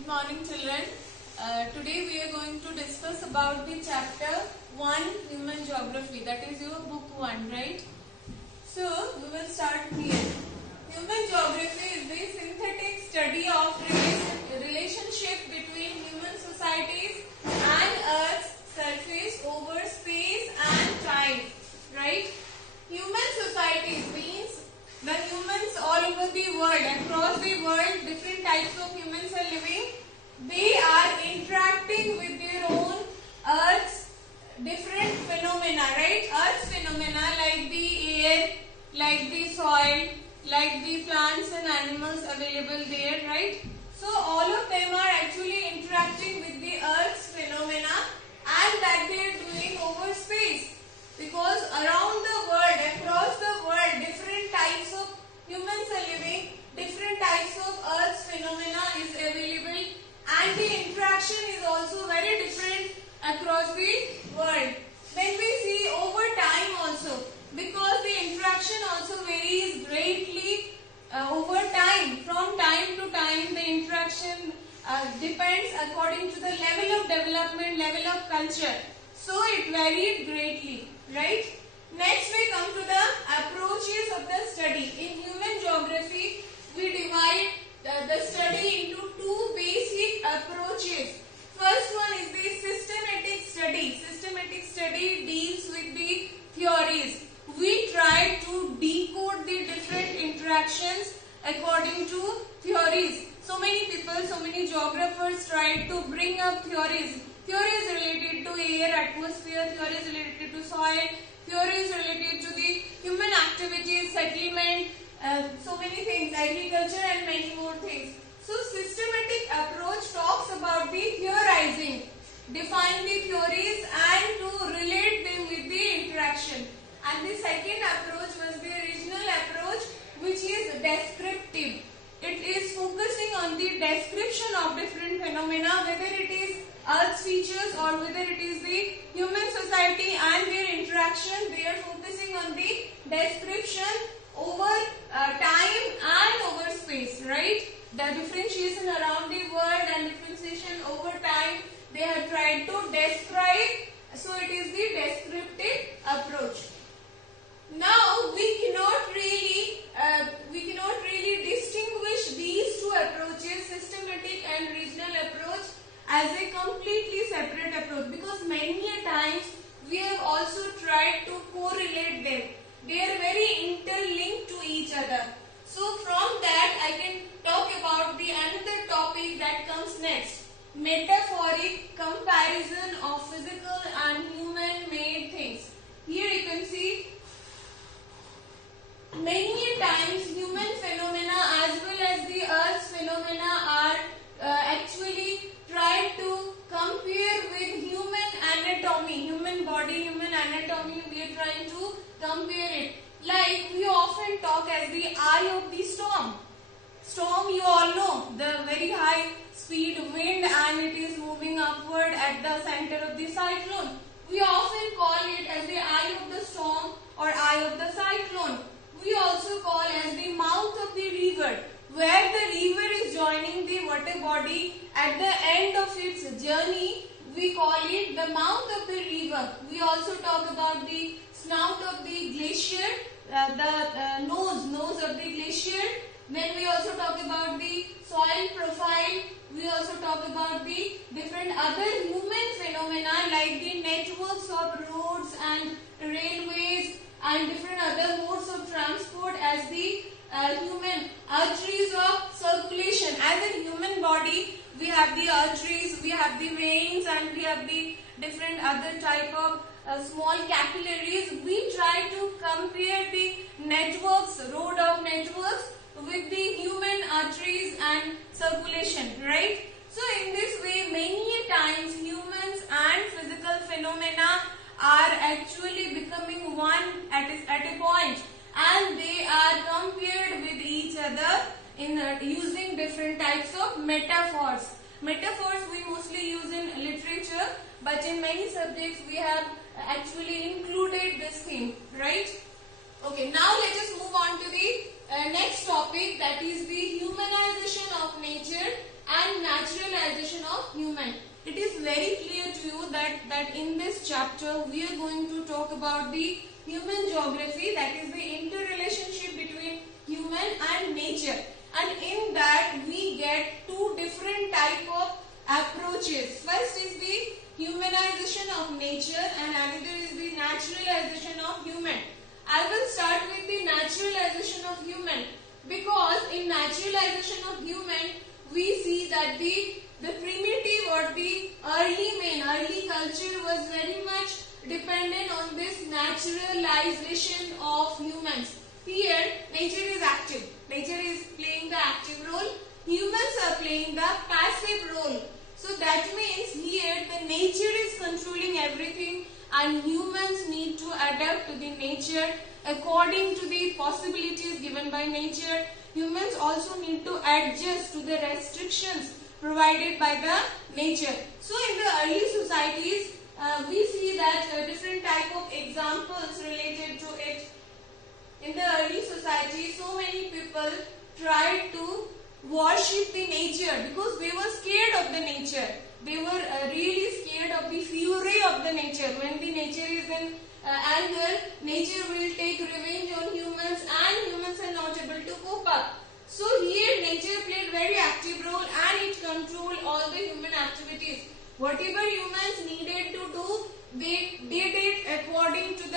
Good morning, children. Today we are going to discuss about the chapter 1 Human Geography. That is your book 1, right? So we will start here. Human Geography is the synthetic study of relationship between human societies and Earth's surface over space and time, right? Human societies means the humans all over the world, across the world, different types of humans are living. They are interacting with their own Earth's different phenomena, right? Earth's phenomena like the air, like the soil, like the plants and animals available there, right? So all of them are actually interacting with the Earth's phenomena, and that they are doing over space. Because around the world, across the world, different types of humans are living, different types of Earth's phenomena is available, and the interaction is also very different across the world. When we see over time also, because the interaction also varies greatly over time. From time to time, the interaction depends according to the level of development, level of culture. So it varied greatly, right? Next we come to the approaches of the study. In human geography, we divide the study into two basic approaches. First one is the systematic study. Systematic study deals with the theories. We try to decode the different interactions according to theories. So many people, so many geographers try to bring up theories. Theories related to air, atmosphere, theories related to soil, theories related to the human activities, settlement, so many things, agriculture and many more things. So systematic approach talks about the theorizing, define the theories and to relate them with the interaction. And the second approach was the original approach, which is descriptive. It is focusing on the description of different phenomena, whether it is Earth's features or whether it is the human society and their interaction. They are focusing on the description over time and over space, right? The differentiation around the world and differentiation over time, they have tried to describe. So it is the descriptive approach. Now we cannot really distinguish these two approaches, systematic and regional approach, as a completely separate approach, because many a times we have also tried to correlate them. They are very interlinked to each other. So from that I can talk about the another topic that comes next, metaphoric comparison of physical and human made things. Here you can see many times human phenomena as well as the Earth's phenomena are actually tried to compare with human anatomy, human body, human anatomy. We are trying to compare it. Like we often talk as the eye of the storm. Storm, you all know, the very high speed wind and it is moving upward at the center of the cyclone. We often call it as the eye of the storm or eye of the cyclone. We also call as the mouth of the river, where the river is joining the water body at the end of its journey. We call it the mouth of the river. We also talk about the snout of the glacier, the nose of the glacier. Then we also talk about the soil profile. We also talk about the different other human phenomena like the networks of roads and railways and different other modes of transport as the human arteries of circulation. As a human body, we have the arteries, we have the veins, and we have the different other type of small capillaries. We try to compare the networks, road of networks, with the human arteries and circulation, right? So in this way, many times humans and physical phenomena are actually becoming one at a point, and they are compared with each other in using different types of metaphors. Metaphors we mostly use in literature, but in many subjects we have actually included this theme, right? Okay, now let us move on to the next topic, that is the humanization of nature and natural that in this chapter we are going to talk about the human geography, that is the interrelationship between human and nature. And in that we get two different type of approaches. First is the humanization of nature and another is the naturalization of human. I will start with the naturalization of human, because in naturalization of human we see that the primitive or the early culture was very much dependent on this naturalization of humans. Here nature is active, nature is playing the active role, humans are playing the passive role. So that means here the nature is controlling everything and humans need to adapt to the nature according to the possibilities given by nature. Humans also need to adjust to the restrictions provided by the nature. So in the early societies, we see that different type of examples related to it. In the early society, so many people tried to worship the nature because they were scared of the nature. They were really scared of the fury of the nature. When the nature is in anger, nature will take revenge on humans and humans are not able to cope up. So here nature played very active role and it controlled all the human activities. Whatever humans needed to do, they did it according to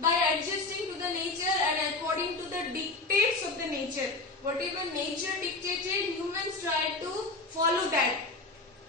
by adjusting to the nature and according to the dictates of the nature. Whatever nature dictated, humans tried to follow that.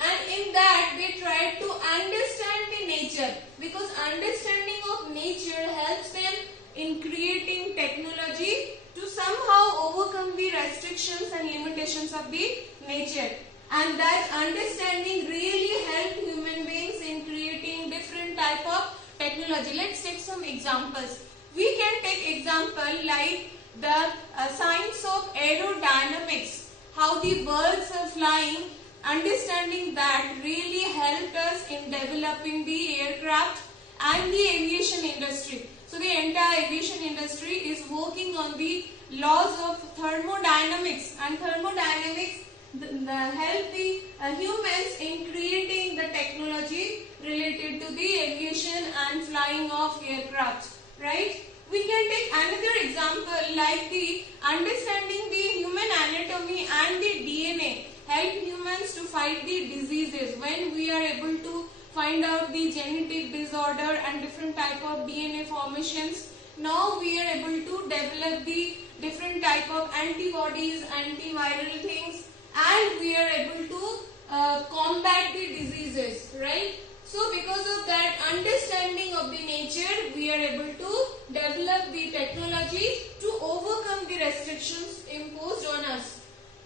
And in that they tried to understand the nature, because understanding of nature helps them in creating technology to somehow overcome the restrictions and limitations of the nature. And that understanding really helped human beings in creating different type of technology. Let's take some examples. We can take example like the science of aerodynamics, how the birds are flying. Understanding that really helped us in developing the aircraft and the aviation industry. So the entire aviation industry is working on the laws of thermodynamics, and thermodynamics help the humans in creating the technology related to the aviation and flying of aircraft, right? We can take another example like the understanding the human anatomy and the DNA help humans to fight the diseases. When we are able to find out the genetic disorder and different type of DNA formations, now we are able to develop the different type of antibodies, antiviral things, and we are able to combat the diseases, right? So because of that understanding of the nature, we are able to develop the technology to overcome the restrictions imposed on us.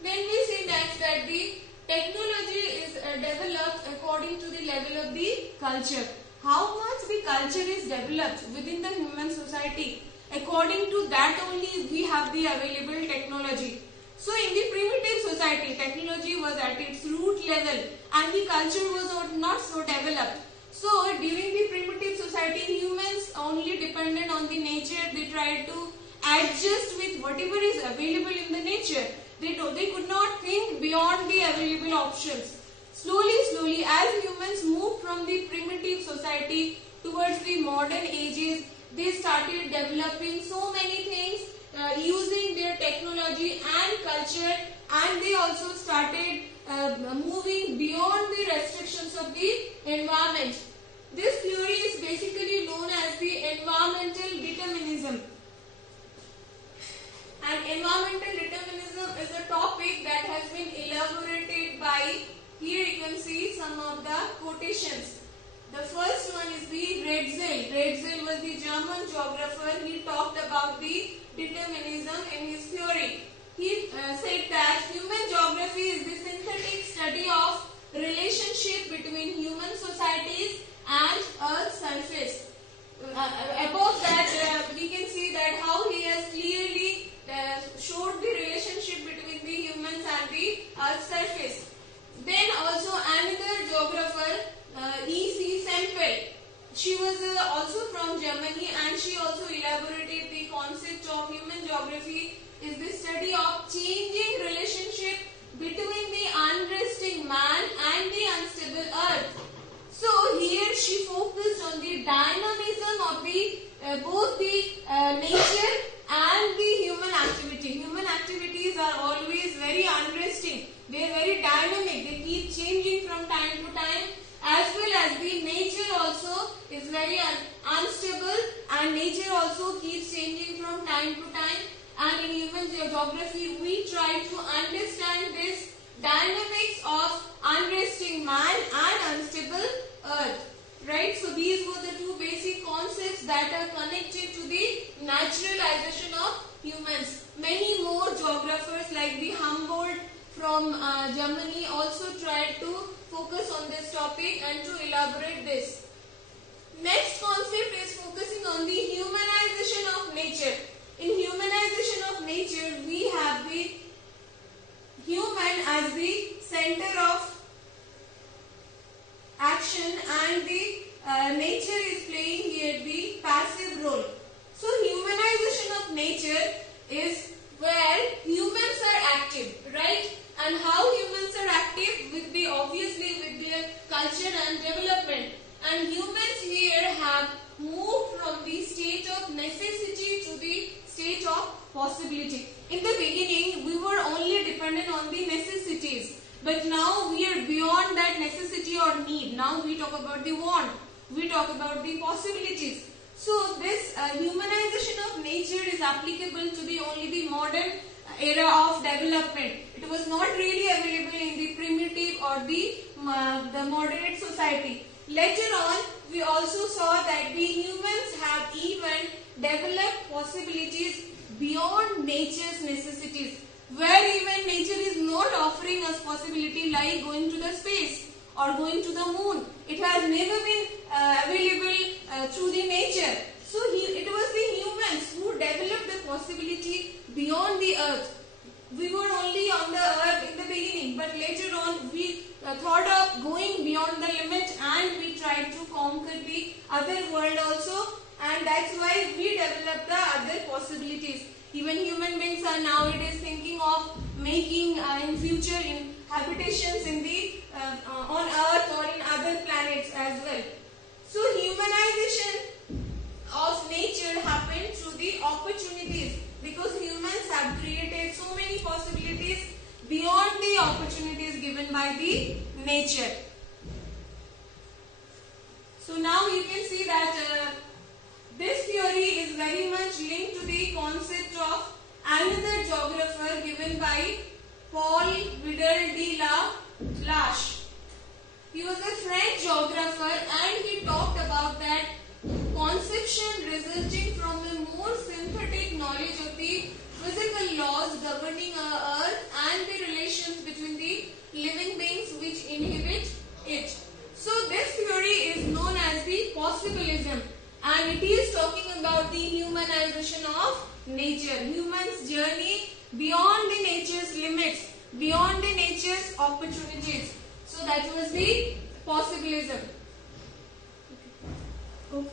Then we see next that the technology is developed according to the level of the culture. How much the culture is developed within the human society, according to that only we have the available technology. So in the primitive society, technology was at its root level and the culture was not so developed. So during the primitive society, humans only depended on the nature. They tried to adjust with whatever is available in the nature. They could not think beyond the available options. Slowly, as humans moved from the primitive society towards the modern ages, they started developing so many things using their technology and culture, and they also started moving beyond the restrictions of the environment. This theory is basically known as the environmental determinism. And environmental determinism is a topic that has been elaborated by, here you can see some of the quotations. The first one is the Retzel. Retzel was the German geographer. He talked about the determinism in his theory. He said that human geography is the synthetic study of relationship between human societies and Earth's surface. Above that, we can see that how he has clearly showed the relationship between the humans and the Earth's surface. Then also another geographer, E.C. Sempel. She was also from Germany, and she also elaborated the concept of human geography is the study of changing relationship between the unresting man and the unstable earth. So here she focused on the dynamism of the both the nature and the human activity. Human activities are always very unresting. They are very dynamic. They keep changing from time to time, as well as the nature also is very unstable, and nature also keeps changing from time to time. And in human geography, we try to understand this dynamics of unresting man and unstable earth. Right? So these were the two basic concepts that are connected to the naturalization of humans. Many more geographers like the Humboldt from Germany also tried to focus on this topic and to elaborate this. Next concept is focusing on the humanization of nature. In humanization of nature, we have the human as the center of action, and the nature is playing here the passive role. So humanization of nature is where humans are active, right? And how humans are active with the obviously with their culture and development. And humans here have moved from the state of necessity to the state of possibility. In the beginning, we were only dependent on the necessities. But now we are beyond that necessity or need. Now we talk about the want. We talk about the possibilities. So this humanization of nature is applicable to the only the modern era of development. It was not really available in the primitive or the moderate society. Later on, we also saw that the humans have even developed possibilities beyond nature's necessities, where even nature is not offering us possibility like going to the space or going to the moon. It has never been available through the nature. So it was the humans who developed the possibility beyond the earth. We were only on the earth in the beginning, but later on we thought of going beyond the limit, and we tried to conquer the other world also, and that's why we developed the other possibilities. Even human beings are nowadays thinking of making in future in habitations in the on Earth or in other planets as well. So humanization of nature happened through the opportunities, because humans have created so many possibilities beyond the opportunities given by the nature. So now you can see that this theory is very much linked to the concept of another geographer given by Paul Vidal de la Lache. He was a French geographer, and he talked about that conception resulting from a more synthetic knowledge of the physical laws governing our earth and the relations between the living beings which inhabit it. So this theory is known as the possibilism, and it is talking about the humanization of nature, humans' journey beyond the nature's limits, beyond the nature's opportunities. So that was the possibilism. Okay.